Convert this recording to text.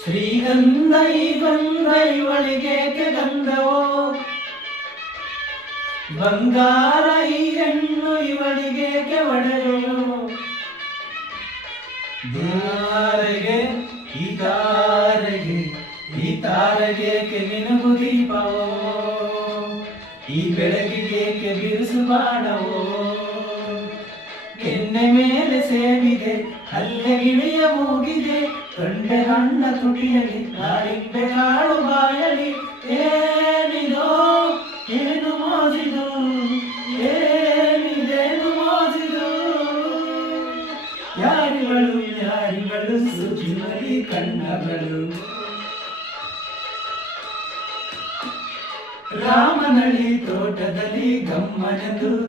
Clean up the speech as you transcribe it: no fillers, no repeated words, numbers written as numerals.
ಶ್ರೀಗಂಧ ಈ ಗಂಧ ಇವಳಿಗೇಕೆ ಗಂಧವೋ, ಬಂಗಾರ ಈ ಹೆಣ್ಣು ಇವಳಿಗೇಕೆ ಒಡೆಯೋ, ದಾರೆಗೆ ಈ ತಾರೆಗೇಕೆ ನಿನಗು ದೀಪವೋ, ಈ ಬೆಳಗಿಗೇಕೆ ಬಿರುಸು ಬಾಣವೋ, ಕೆನ್ನೆ ಮೇಲೆ ಸೇವಿದೆ ಹಲ್ಲೆಗಿಳಿಯ ಮೂಗಿದೆ, ತೊಂಡೆ ಹಣ್ಣ ತುಟಿಯಲಿ ದಾಳಿಂಬೆ ಕಾಳು ಬಾಯಲಿ, ಏನಿದೋ ಏನು ಮೋಜಿದು, ಏನಿದೇನು ಮೋಜಿದು, ಯಾರಿಗಳು ಸುಜಿಮರಿ ಕಣ್ಣಗಳು, ರಾಮನಳಿ ತೋಟದಲ್ಲಿ ಗಮ್ಮನದು.